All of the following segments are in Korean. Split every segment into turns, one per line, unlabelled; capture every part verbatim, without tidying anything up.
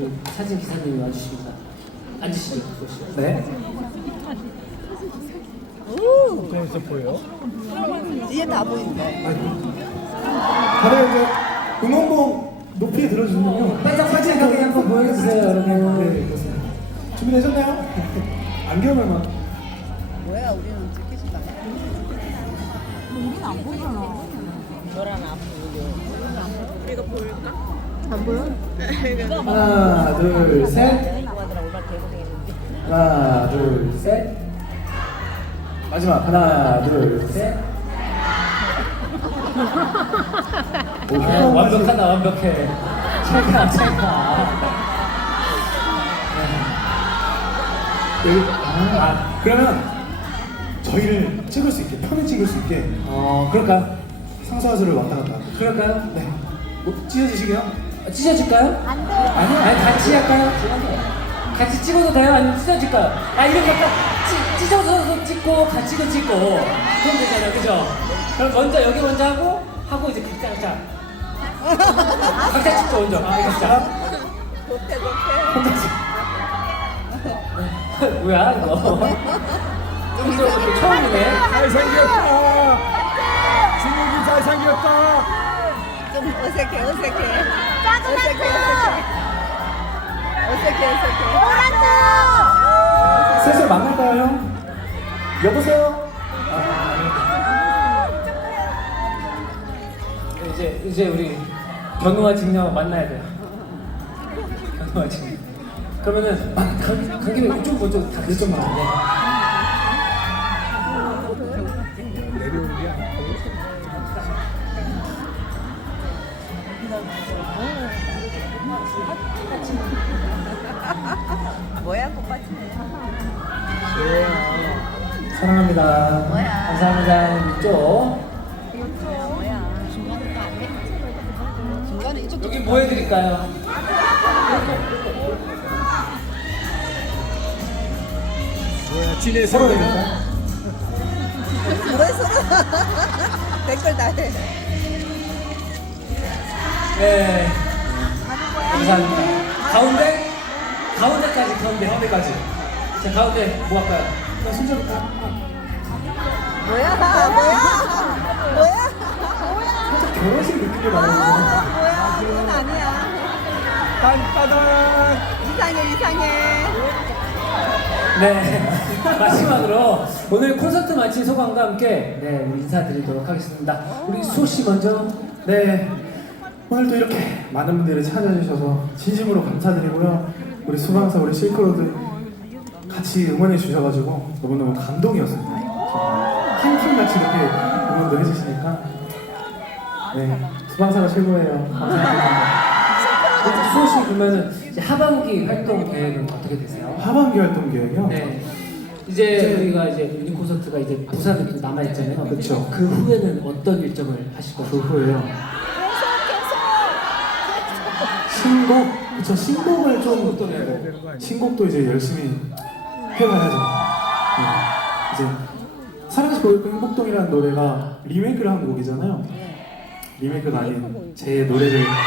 우리 사진 기사님이 와주십니다. 앉으시죠, 보시죠.
네.
오, 재밌어 보여.
이게 다 보인다.
다들 이제 응원봉 높이 들어주면요.
반짝반짝하게 한번 보여주세요, 여러분.
네, 그렇습니다. 준비되셨나요? 안경을 막.
뭐야, 우리는 찍히지도 않아.
우리는 안 보잖아.
너랑 앞으로 우리가 보일까?
안 보여?
하나, 둘, 셋.
누가더라 오늘 개고생했는데.
하나, 둘, 셋. 마지막 하나, 둘, 셋. 오,
아, 완벽하다, 완벽해. 찰카, 찰카.
여기, 아, 그러면 저희를 찍을 수 있게, 편히 찍을 수 있게
어, 그럴까요?
상사수를 왔다 갔다.
그럴까요?
네. 뭐, 찢어지시게요?
찢어질까요?
안 돼.
아니, 아니, 같이 할까요? 같이 찍어도 돼요? 아니면 찢어질까요? 아, 이렇게 약간 찢, 찢어서 찍고, 같이도 찍고. 그럼 되잖아요, 그죠? 그럼 먼저, 여기 먼저 하고, 하고 이제 각자, 각자. 각자 찍죠, 먼저. 아, 각자.
못해, 못해.
뭐야, 이거? 이거 이거 처음이네.
잘생겼다. 진욱이 잘생겼다.
좀 어색해, 어색해.
작은
어색해,
하트.
어색해, 어색해.
노란색.
슬슬 만날까요, 형? 여보세요?
이제 이제 우리 견우와 직녀 만나야 돼요. 견우와 직녀. 그러면은 아, 간 간김에 이쪽 먼저 다 그쪽 만 네.
내려오는 게 아니고.
뭐야, 꽃밭이.
사랑합니다.
뭐야.
감사합니다. 이쪽.
뭐야. 중간에 이쪽
여기 뭐 해드릴까요?
뭐야, 진의
서로
생각.
됩니까?
뭐야, 서로. 댓글 다 해.
네. 감사합니다. 가운데? 가운데까지, 가운데, 가운데까지. 자, 가운데 뭐 할까요?
나 손잡을까?
뭐야, 뭐야. 뭐야.
살짝 결혼식 느낌이
아,
나는데.
뭐야. 그건 아니야.
딴따단.
이상해, 이상해.
네. 마지막으로 오늘 콘서트 마친 소감과 함께 네, 우리 인사드리도록 하겠습니다. 우리 수호 씨 먼저.
네. 오늘도 이렇게 많은 분들이 찾아주셔서 진심으로 감사드리고요. 우리 수방사, 우리 실크로드 같이 응원해 주셔가지고 너무너무 감동이었습니다. 한 팀 같이 이렇게 응원도 해주시니까 네, 수방사가 최고예요. 감사합니다.
이제 수호 씨 그러면은 이제 하반기 활동 계획은 어떻게 되세요?
하반기 활동 계획이요?
네. 이제
이제-
우리가 이제 유닛 콘서트가 이제 부산에 또 남아 있잖아요.
그쵸.
그 후에는 어떤 일정을 하실
그
거죠?
후에요. 신곡, 그쵸, 신곡을 좀
또 내고.
되는 거 아니야?
신곡도 이제 열심히 해봐야죠. 네. 이제 사랑시 고요도 행복동이라는 노래가 리메이크를 한 곡이잖아요. 리메이크가 아닌 제 노래를 좀-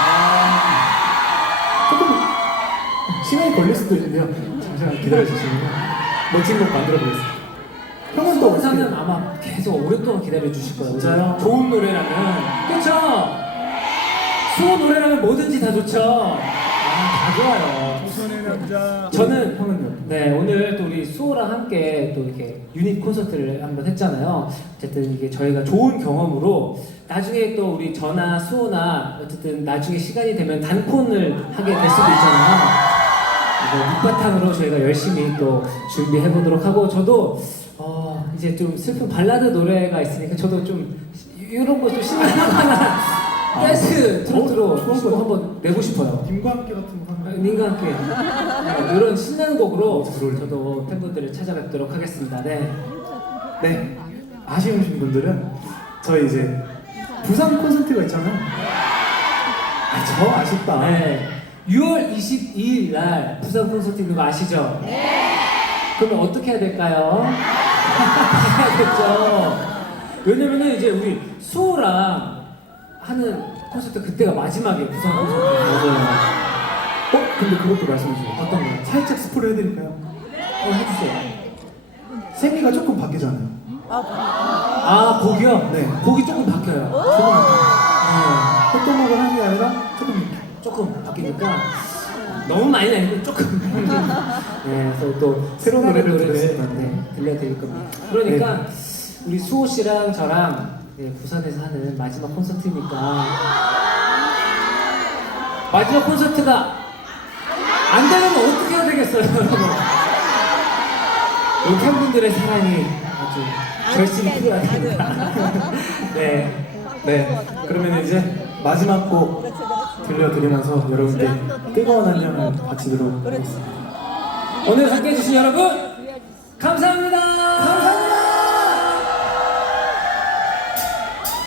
조금 시간이 걸릴 수도 있는데요. 잠시만 기다려주시면 멋진 곡 만들어 보겠습니다. 형은 또 어떻게?
수호사는 아마 계속 오랫동안 기다려 주실 거예요.
진짜요?
좋은 노래라면. 그쵸? 수호 노래라면 뭐든지 다 좋죠? 아, 다 좋아요.
조선의 남자.
저는
형은요?
네 오늘 또 우리 수호랑 함께 또 이렇게 유닛 콘서트를 한번 했잖아요. 어쨌든 이게 저희가 좋은 경험으로 나중에 또 우리 저나 수호나 어쨌든 나중에 시간이 되면 단콘을 하게 될 수도 있잖아요. 이거 밑바탕으로 저희가 열심히 또 준비해 보도록 하고 저도 어 이제 좀 슬픈 발라드 노래가 있으니까 저도 좀 이런 거 좀 신나는 댄스 트로트로
어, 좋은 거.
한번 내고 싶어요.
님과 함께 같은 거 하면
님과 함께 네, 이런 신나는 곡으로
잘 어울려.
저도 팬분들을 찾아뵙도록 하겠습니다. 네.
네, 아쉬우신 분들은 저희 이제 부산 콘서트가 있잖아요. 아, 저 아쉽다.
네. 유월 이십이일 날 부산 콘서트 있는 거 아시죠? 네. 그러면 어떻게 해야 될까요? 해야겠죠. 왜냐면은 이제 우리 수호랑 하는 콘서트 그때가 마지막이에요. 부산 콘서트.
맞아요. 어? 근데 그것도 말씀해 주세요.
어떤 거요?
살짝 스포를 해드릴까요?
어, 해주세요.
세미가 조금 바뀌잖아요.
아, 곡이요?
네.
곡이 조금 바뀌어요.
조금
네.
호떡먹을 하는 게 아니라 조금 이렇게.
조금 바뀌니까 너무 많이 아니고 조금. 네, 그래서 또
새로운
색다른
노래를 들으실
네, 들려드릴 겁니다. 그러니까 우리 수호 씨랑 저랑 네, 부산에서 하는 마지막 콘서트니까 마지막 콘서트가 안 되면 어떻게 해야 되겠어요, 여러분? 우리 팬분들의 사랑이 아주 절실히 필요하니까. 네.
네. 그러면 이제 마지막 곡 들려드리면서 여러분께 뜨거운 안녕을 바치도록 하겠습니다.
오늘 함께 해주신 여러분 감사합니다.